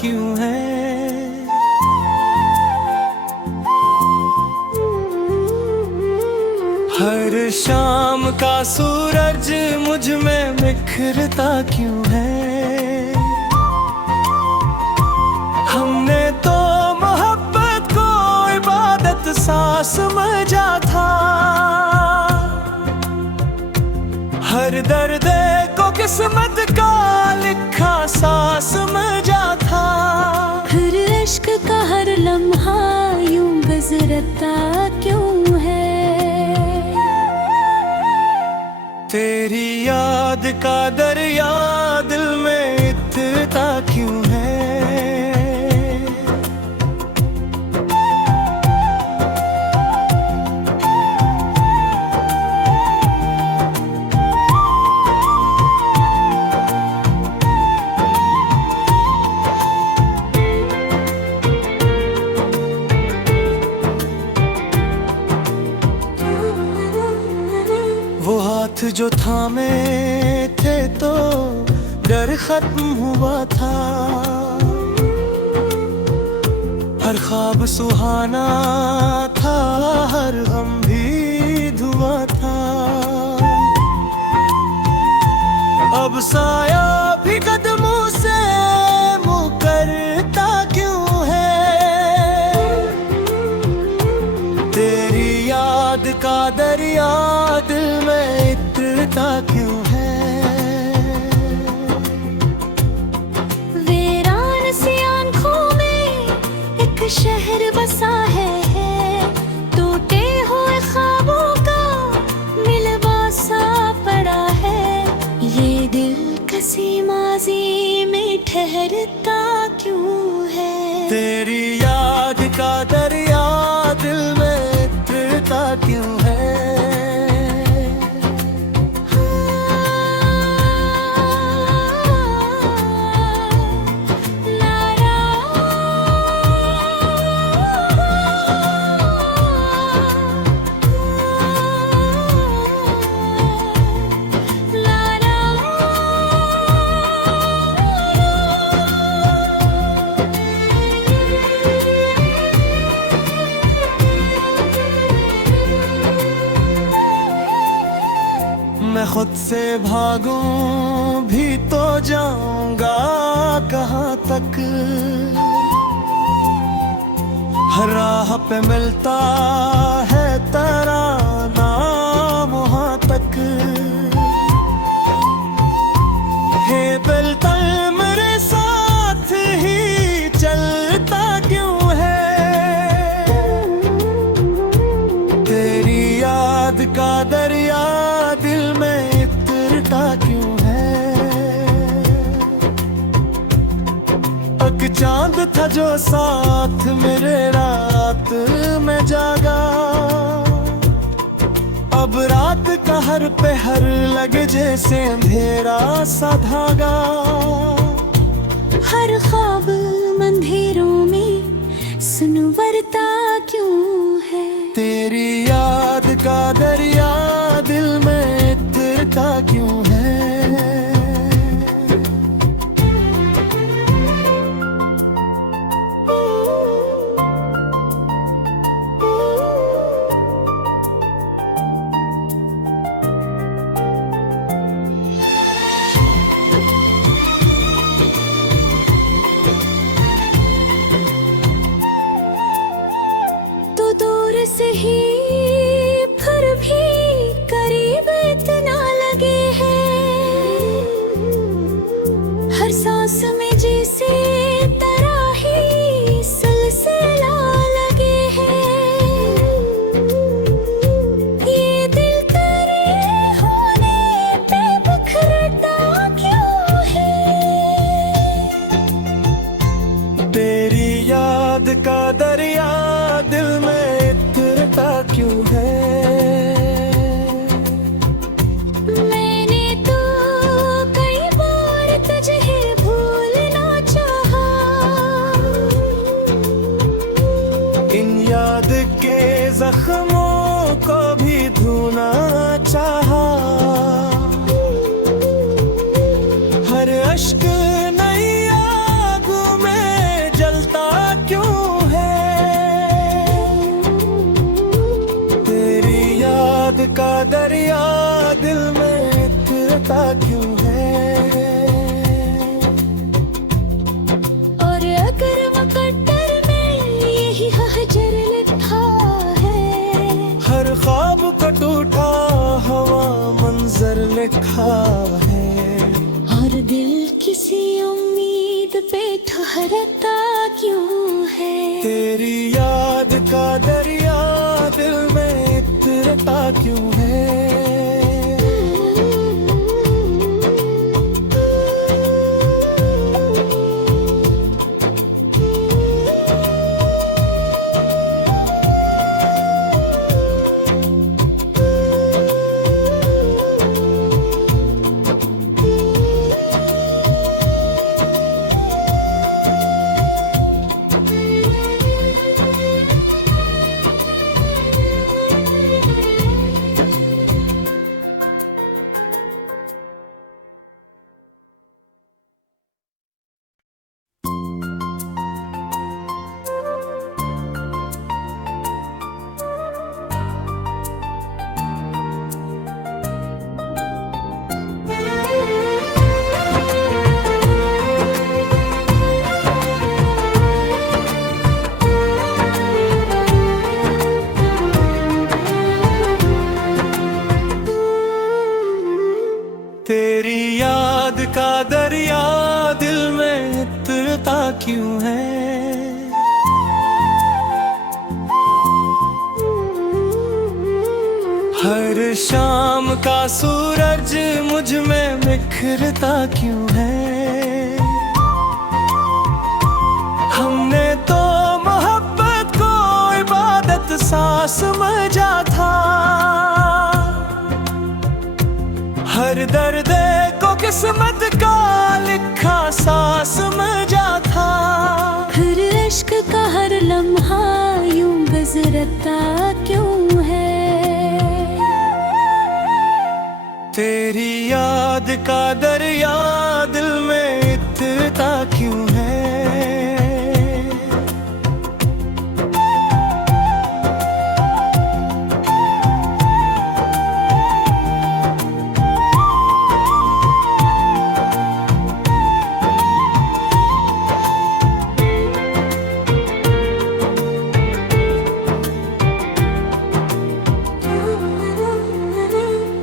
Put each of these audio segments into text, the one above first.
क्यों है? हर शाम का सूरज मुझ में बिखरता क्यों है? हमने तो मोहब्बत को इबादत सा समझा था, हर दर्द को किस्मत का लिखा सा समझा था। हर इश्क का हर लम्हा यूं गुजरता क्यों है? तेरी याद का दरिया दिल में इतना क्यों है? वो हाथ जो थामे थे तो डर खत्म हुआ था, हर ख्वाब सुहाना था, हर गम भी धुआं था। अब साया भी कदमों से मुकरता क्यों है? तेरी याद का दरिया दिल में इतना क्यों है? वीरान सी आँखों में एक शहर बसा है, टूटे हुए ख्वाबों का मिलवा सा पड़ा है। ये दिल कसी माजी में ठहरता क्यों है? तेरी याद का दरिया दिल में इतना क्यों है? मैं खुद से भागूं भी तो जाऊंगा कहाँ तक? हर राह पे मिलता है तराना वहाँ तक। हे दिल तल मेरे साथ ही चलता क्यों है? तेरी याद का दरिया दिल में इतना क्यों है? एक चांद था जो साथ मेरे रात में जागा, अब रात का हर पहर लगे जैसे अंधेरा सा धागा। हर ख्वाब अंधेरों में सुनवरता क्यों है? तेरी याद का दरिया दिल में इतना क्यों है? तो दूर से ही फिर भी करीब इतना लगे हैं, हर सांस में जैसे तराही सिलसिला लगे हैं। ये दिल तेरे होने पे बिखरता क्यों है? तेरी याद का दरिया दिल में इतना क्यों है? मैंने तो कई बार तुझे भूलना चाहा, इन याद के जख्मों को भी धोना चाहा। हर अश्क नई आग में उम्मीद पे ठहरता क्यों है? तेरी याद का दरिया दिल में इतरता क्यों है? तेरी याद का दरिया दिल में इतरता क्यों है? हर शाम का सूरज मुझ में बिखरता क्यों है? हमने तो मोहब्बत को इबादत सा समझा था, हर दर्द को किस्मत का लिखा सा समझा था। फिर इश्क का हर लम्हा यूं गुजरता क्यों है? तेरी याद का दरिया दिल में इतरता क्यों है?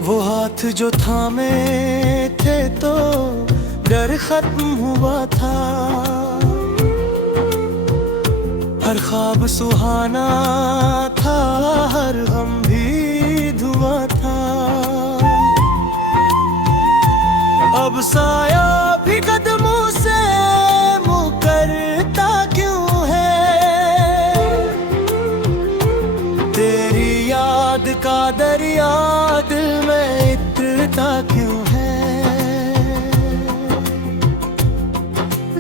वो हाथ जो थामे थे तो डर खत्म हुआ था, हर ख्वाब सुहाना था, हर गम भी धुआ था। अब साया भी कदमों से मुकरता क्यों है? तेरी याद का दरिया दिल में इतरता क्यों है?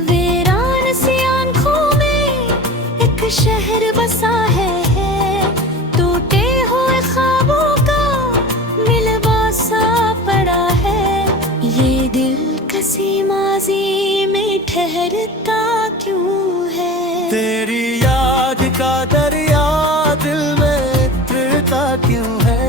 वीरान सी आँखों में एक शहर बसा है, टूटे हुए ख्वाबों का मिलवा सा पड़ा है। ये दिल किसी माजी में ठहरता क्यों है? तेरी याद का दरिया दिल में इतरता क्यों है?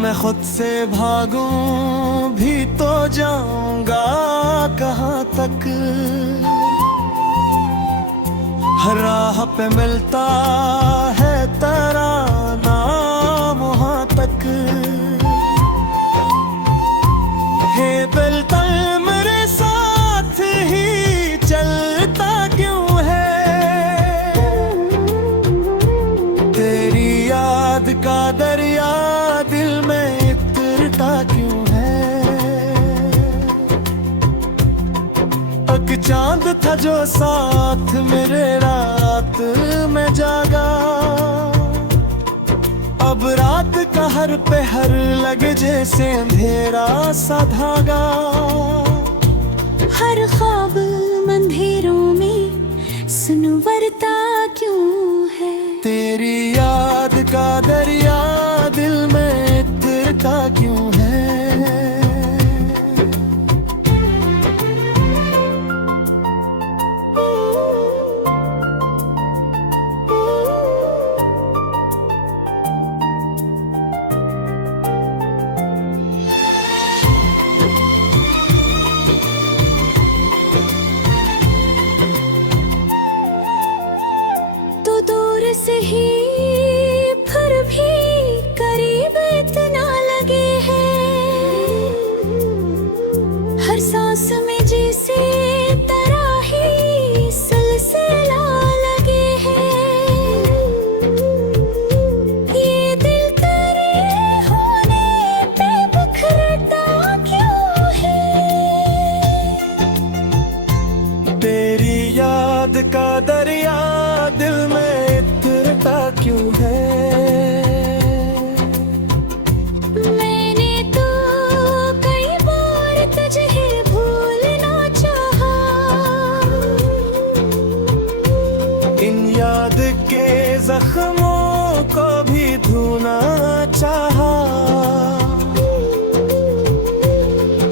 मैं खुद से भागूं भी तो जाऊंगा कहाँ तक? हर राह पे मिलता है तराना वहाँ तक। हे बिल्कुल मेरे साथ ही चलता क्यों है? तेरी याद का दरिया दिल में इतरता क्यों है? एक चांद था जो साथ मेरे रात में जागा, अब रात का हर पहर लगे जैसे अंधेरा सा धागा। हर ख्वाब अंधेरों में सुनवरता क्यों है? तेरी याद का दरिया दिल में इतरता क्यों है? किसी तरह ही सिलसिला लगे हैं। ये दिल तेरे होने पे बिखरता क्यों है? तेरी याद का दरिया दिल में इतरता क्यों है? मैंने तो कई बार तुझे भूलना चाहा, इन याद के जख्मों को भी धोना चाहा।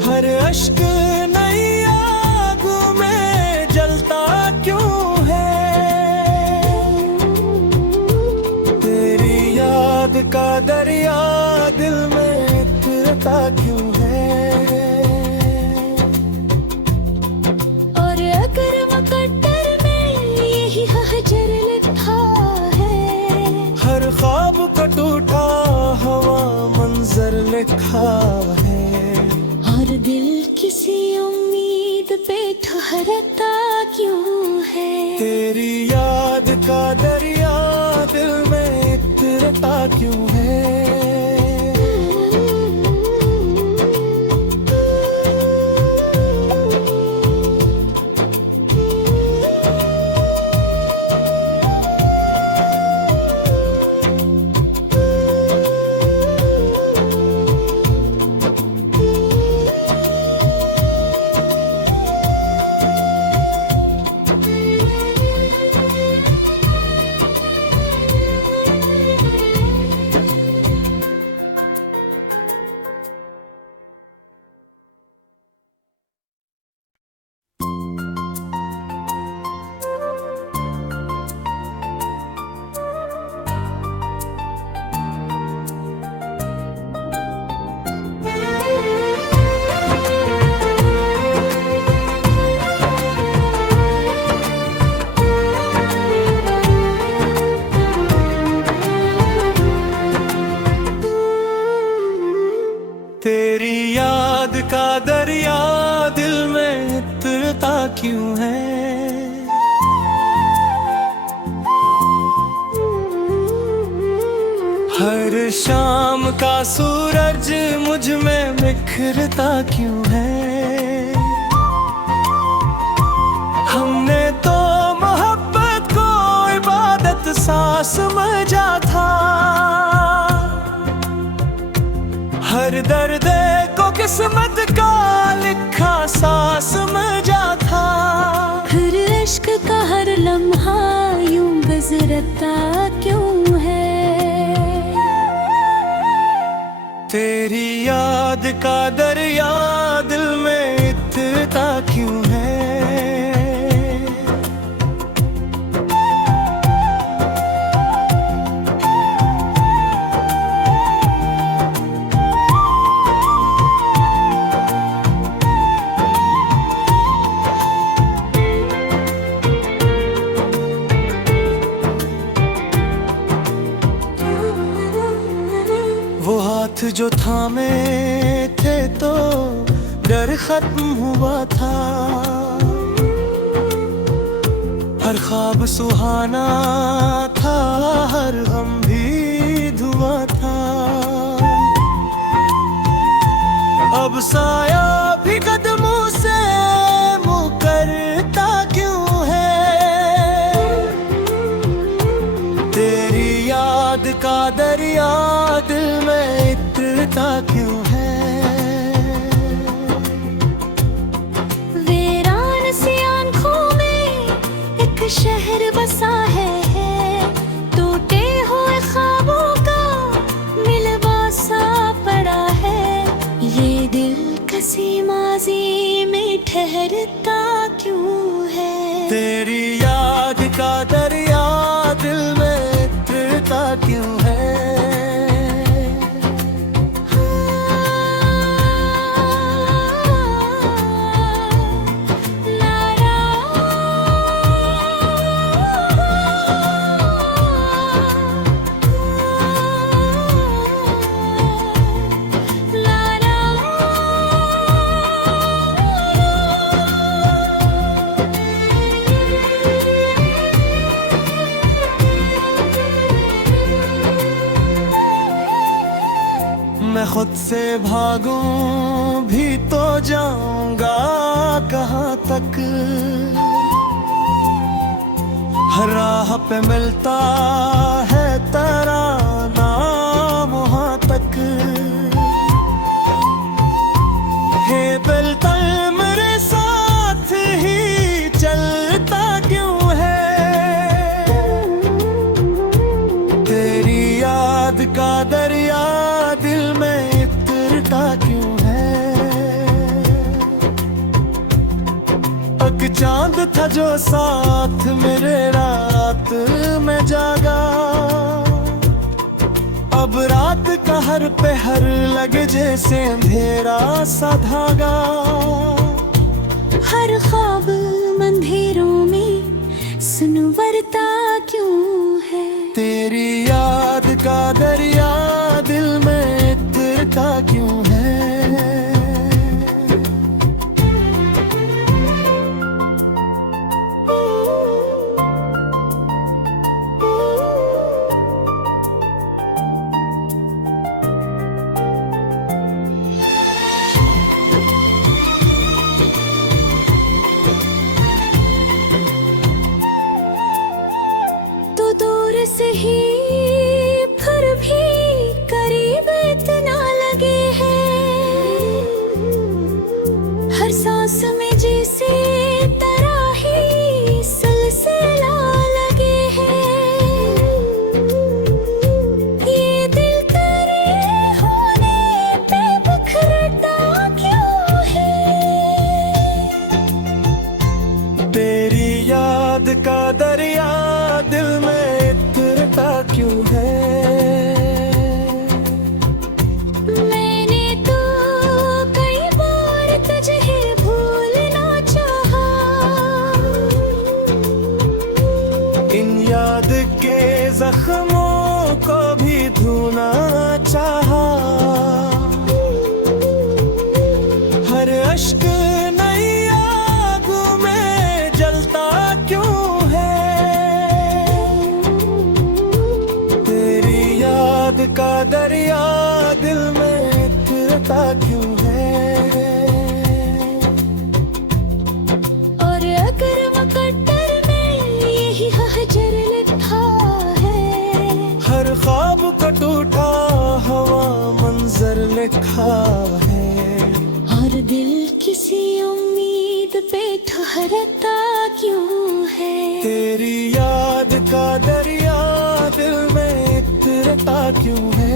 हर अश्क नई आग में जलता क्यों है? तेरी याद का दरिया दिल में इतरता क्यों है? और अगर मुकद्दर में यही हजर लिखा है, हर ख्वाब का टूटा हवा मंजर लिखा है। और दिल किसी उम्मीद पे ठहरता क्यों है? तेरी याद का दरिया दिल में इतरता क्यों है? तेरी याद का दरिया दिल में इतरता क्यों है? हर शाम का सूरज मुझ में बिखरता क्यों है? हमने तो मोहब्बत को इबादत सा समझा था। हर दर्द को किस्मत का लिखा सा समझा था। फिर इश्क का हर लम्हा यूं गुजरता क्यों है? तेरी याद का दरिया दिल में इतरता क्यों है? वो हाथ जो थामे थे तो डर खत्म हुआ था। हर ख्वाब सुहाना था, हर गम भी धुआं था। अब साया भी कदमों से मुकरता क्यों है? तेरी याद का दरिया दिल में इतरता क्यों है? वीरान सी आँखों में एक शहर बसा है, टूटे हुए ख्वाबों का मिलवा सा पड़ा है। ये दिल किसी माजी में ठहरता क्यों है? तेरी याद का दरिया दिल में इतरता क्यों है? मुझसे भागूं भी तो जाऊंगा कहाँ तक। हर राह पे मिलता है तराना वहाँ तक। हे दिल तल मेरे साथ ही चलता क्यों है? तेरी याद का दरिया दिल में इतरता क्यों है? एक चांद था जो साथ मेरे रात में जागा, अब रात का हर पहर लगे जैसे अंधेरा सा धागा। हर ख्वाब अंधेरों में सुनवरता क्यों है? तेरी याद का दरिया दिल में इतरता क्यों है? से ही फिर भी करीब इतना लगे हैं। हर सांस में जैसे तरह ही सिलसिला लगे हैं। ये दिल तेरे होने पे बिखरता क्यों है? तेरी याद का दरिया दिल में क्यों है? मैंने तो कई बार तुझे भूलना चाहा, इन याद के जख्मों को भी धोना चाहा। हर अश्क नई आगों में जलता क्यों है? का दरिया दिल में इतरता क्यों है? और अगर मुकद्दर में यही हजर लिखा है, हर ख्वाब का टूटा हवा मंजर लिखा है। और दिल किसी उम्मीद पे ठहरता क्यों है? तेरी याद का दरिया दिल में इतरता क्यों है?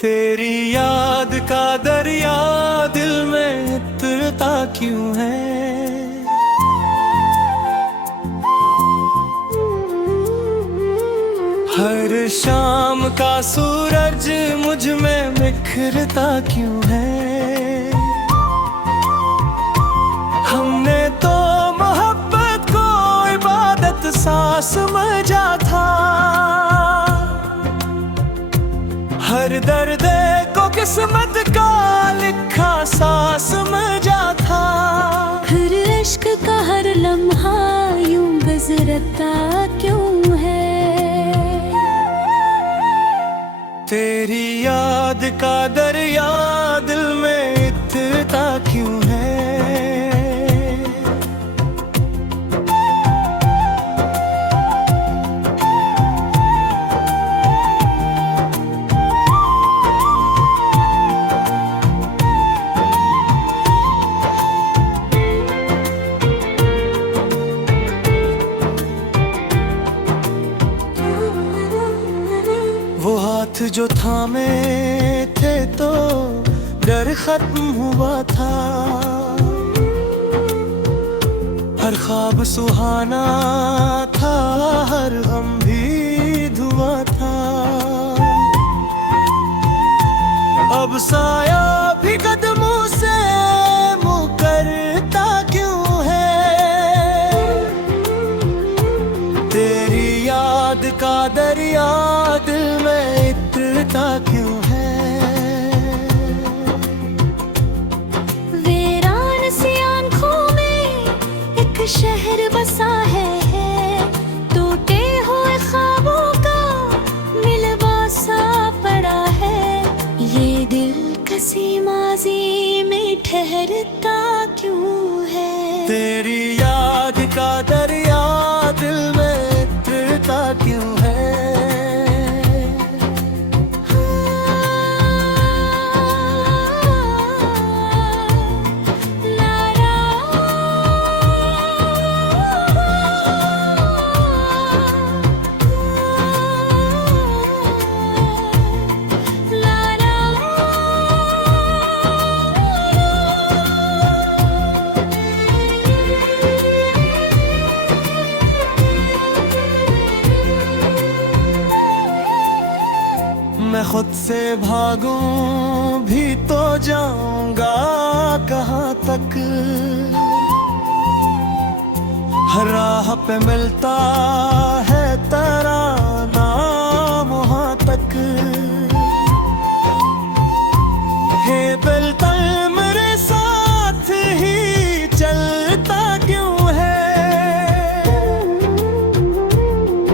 तेरी याद का दरिया दिल में इतरता क्यों है? हर शाम का सूरज मुझ में बिखरता क्यों है? हमने तो मोहब्बत को इबादत सा समझा था। हर दर्द को किस्मत का लिखा सा समझा था। हर इश्क का हर लम्हा यूं गुजरता क्यों है? तेरी याद का दरिया दिल में इतरता क्यों है? जो थामे थे तो डर खत्म हुआ था। हर ख्वाब सुहाना था, हर गम भी धुआं था। अब साया भी कदमों से मुकरता क्यों है? तेरी याद का दरिया दिल में इतरता क्यों है? वीरान सी आंखों में एक शहर बसा है, टूटे हुए ख्वाबों का मिलवा सा पड़ा है। ये दिल किसी माजी में ठहरता क्यों है? तेरी याद का दरिया दिल में इतरता क्यों है? मैं खुद से भागूं भी तो जाऊंगा कहाँ तक? हर राह पे मिलता है तराना वहाँ तक। हे दिल तल मेरे साथ ही चलता क्यों है?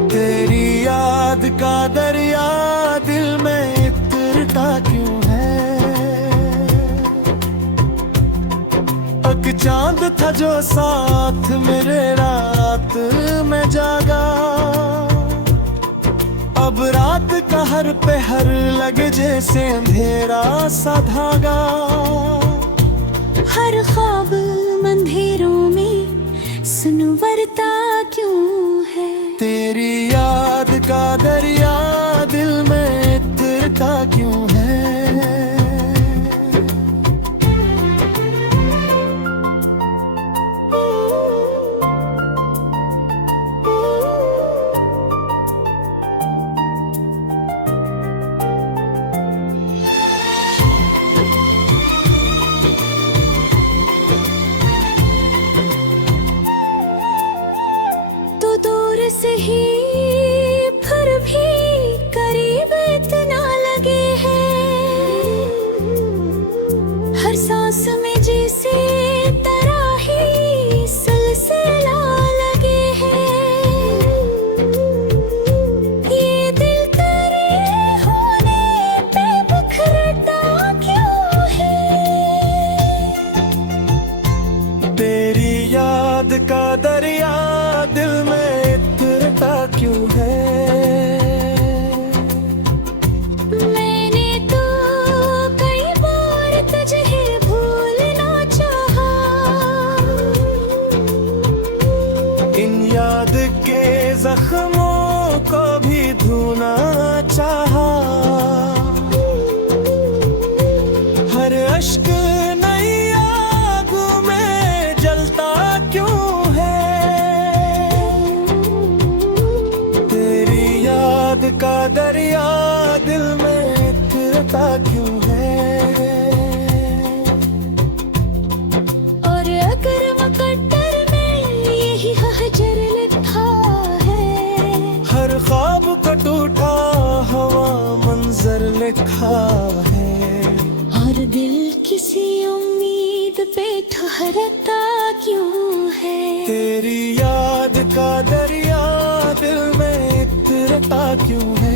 तेरी याद का दरिया दिल में इतरता क्यों है? एक चांद था जो साथ मेरे रात में जागा। अब रात का हर पहर लगे जैसे अंधेरा सा धागा। हर ख्वाब अंधेरों में सुनवरता क्यों है? तेरी याद का दरिया दिल में इतरता क्यों है? तो दूर से ही फिर भी करीब इतना लगे हैं। हर सांस में जैसे तरह ही सिलसिला लगे हैं। ये दिल तेरे होने पे बिखरता क्यों है? तेरी याद का दरिया दिल में इतरता क्यों है? मैंने तो कई बार तुझे भूलना चाहा। इन याद के जख्मों को भी धोना चाहा। हर अश्क नई आग में जलता क्यों है? तेरी याद का दरिया दिल में इतरता क्यों है? और अगर मुकद्दर में यही हजर लिखा है। हर ख्वाब का टूटा हवा मंजर लिखा है। और दिल किसी उम्मीद पे ठहरता क्यों है? तेरी याद का दरिया दिल में इतरता क्यों है?